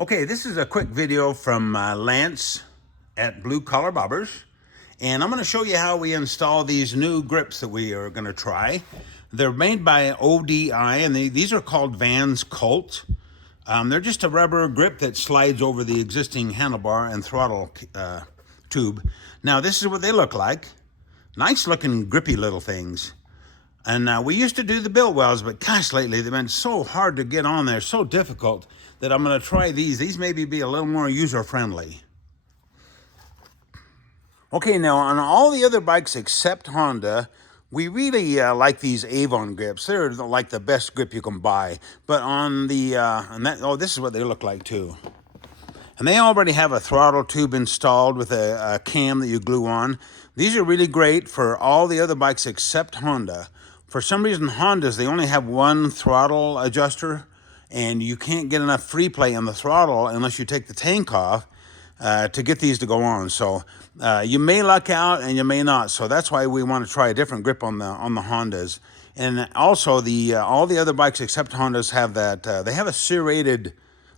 Okay, this is a quick video from Lance at Blue Collar Bobbers, and I'm going to show you how we install these new grips that we are going to try. They're made by ODI, and these are called Vans Colt. They're just a rubber grip that slides over the existing handlebar and throttle tube. Now, this is what they look like. Nice looking grippy little things. And we used to do the bill wells, but gosh, lately they've been so hard to get on there, so difficult, that I'm going to try these. These maybe be a little more user-friendly. Okay, now on all the other bikes except Honda, we really like these Avon grips. They're like the best grip you can buy. But on the, this is what they look like too. And they already have a throttle tube installed with a cam that you glue on. These are really great for all the other bikes except Honda. For some reason, Hondas, they only have one throttle adjuster, and you can't get enough free play on the throttle unless you take the tank off to get these to go on. So you may luck out and you may not. So that's why we want to try a different grip on the Hondas. And also all the other bikes except Hondas have that, they have a serrated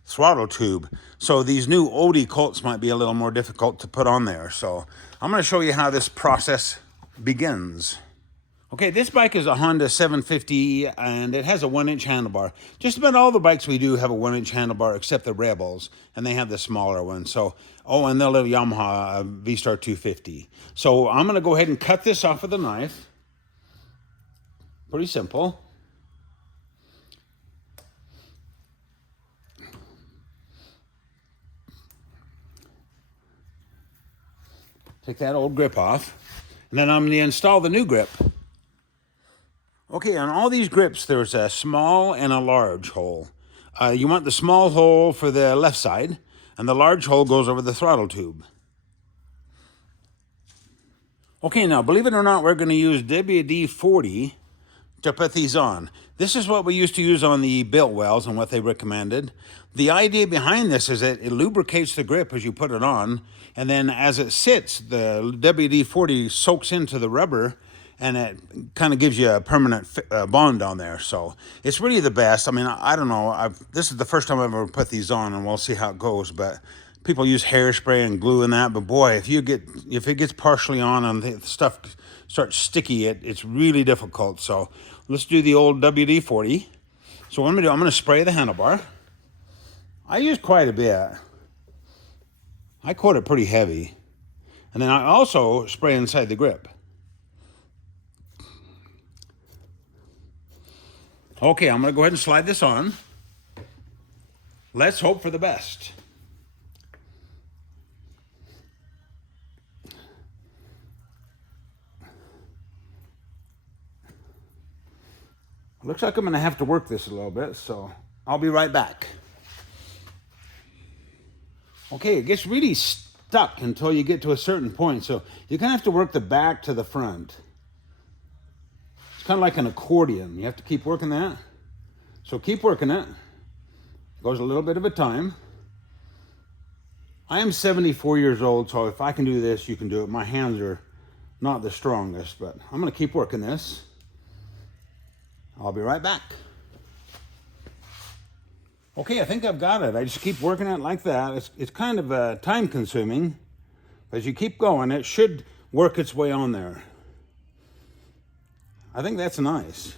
throttle tube. So these new OD Colts might be a little more difficult to put on there. So I'm going to show you how this process begins. Okay, this bike is a Honda 750 and it has a 1-inch handlebar. Just about all the bikes we do have a 1-inch handlebar except the Rebels, and they have the smaller one. So, and the little Yamaha V-Star 250. So I'm going to go ahead and cut this off with a knife. Pretty simple. Take that old grip off, and then I'm going to install the new grip. Okay, on all these grips, there's a small and a large hole. You want the small hole for the left side, and the large hole goes over the throttle tube. Okay, now, believe it or not, we're going to use WD-40 to put these on. This is what we used to use on the built wells and what they recommended. The idea behind this is that it lubricates the grip as you put it on, and then as it sits, the WD-40 soaks into the rubber, and it kind of gives you a permanent bond on there. So it's really the best. I mean, I don't know. This is the first time I've ever put these on, and we'll see how it goes. But people use hairspray and glue and that. But boy, if it gets partially on and the stuff starts sticky, it's really difficult. So let's do the old WD-40. So what I'm going to spray the handlebar. I use quite a bit. I coat it pretty heavy. And then I also spray inside the grip. Okay, I'm going to go ahead and slide this on. Let's hope for the best. Looks like I'm going to have to work this a little bit, so I'll be right back. Okay, it gets really stuck until you get to a certain point, so you're going to have to work the back to the front. It's kind of like an accordion. You have to keep working that. So keep working it. It goes a little bit of a time. I am 74 years old, so if I can do this, you can do it. My hands are not the strongest, but I'm going to keep working this. I'll be right back. Okay, I think I've got it. I just keep working it like that. It's kind of time consuming. As you keep going, it should work its way on there. I think that's nice.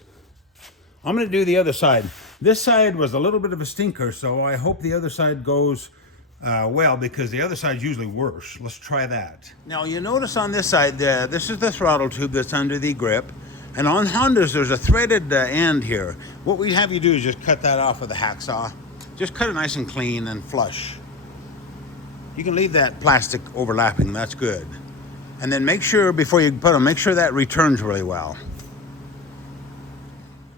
I'm going to do the other side. This side was a little bit of a stinker, so I hope the other side goes well, because the other side's usually worse. Let's try that. Now, you notice on this side, this is the throttle tube that's under the grip. And on Hondas, there's a threaded end here. What we have you do is just cut that off with a hacksaw. Just cut it nice and clean and flush. You can leave that plastic overlapping, that's good. And then make sure, before you put them, make sure that returns really well.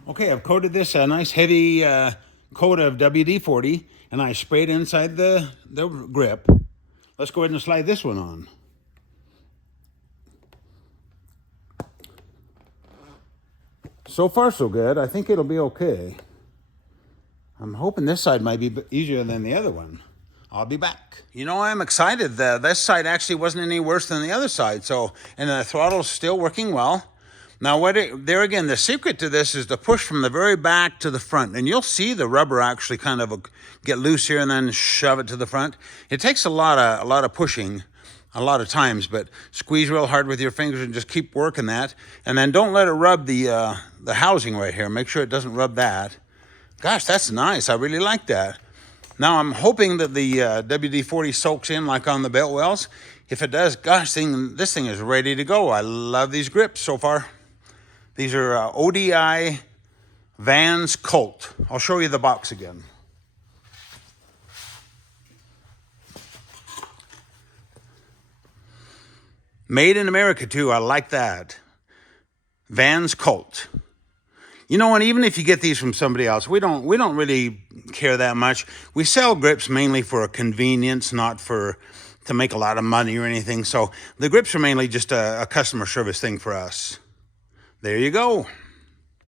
Okay, I've coated this a nice heavy coat of WD-40, and I sprayed inside the grip. Let's go ahead and slide this one on. So far, so good. I think it'll be okay. I'm hoping this side might be easier than the other one. I'll be back. You know, I'm excited. This side actually wasn't any worse than the other side. And the throttle's still working well. Now, there again, the secret to this is to push from the very back to the front. And you'll see the rubber actually kind of get loose here and then shove it to the front. It takes a lot of pushing, a lot of times, but squeeze real hard with your fingers and just keep working that. And then don't let it rub the housing right here. Make sure it doesn't rub that. Gosh, that's nice. I really like that. Now, I'm hoping that the WD-40 soaks in like on the belt wells. If it does, gosh, this thing is ready to go. I love these grips so far. These are ODI Vans Colt. I'll show you the box again. Made in America too, I like that. Vans Colt. You know, and even if you get these from somebody else, we don't really care that much. We sell grips mainly for a convenience, not to make a lot of money or anything. So the grips are mainly just a customer service thing for us. There you go.